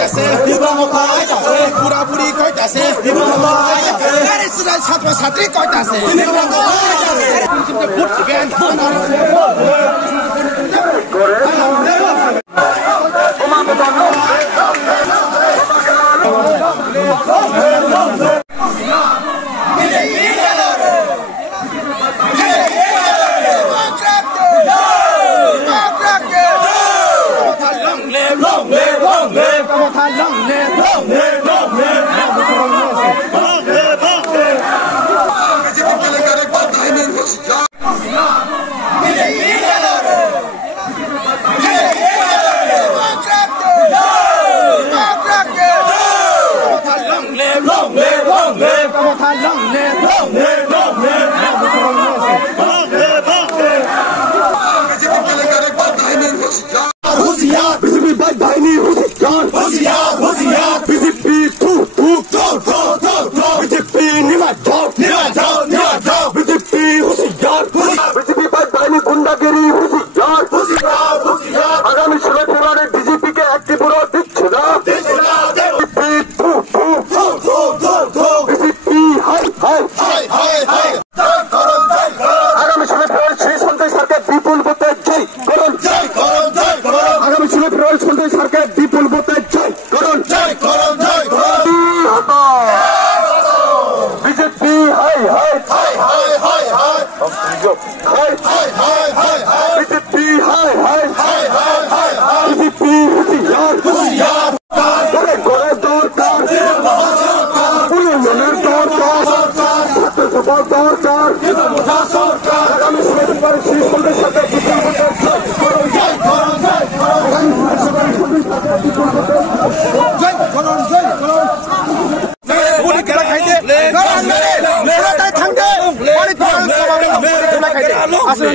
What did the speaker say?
কইতাছে বুড়া বুড়ি কইতাছে নারী ছাত্র ছাত্রী কইতাছে ভোট দিবেন আগামী 16 ফেব্রুয়ারি বিজেপি কে একটি পুরো দিচ্ছে না আগামী 16 ফেব্রুয়ারি শ্রী সন্তোষ সরকার বিপুল ভোটে জয় করুন আগামী 16 ফেব্রুয়ারি সন্তোষ সরকার বিপুল ভোটে জয় করুন BJP high high BJP high high BJP হুঁশিয়ার করে করে দরকার উন্নয়নের দরকার ছাত্রসভার দরকার আগামী 16 ফেব্রুয়ারি শ্রী সন্তোষ সরকার বিপুল ভোটে জয় করুন আসলে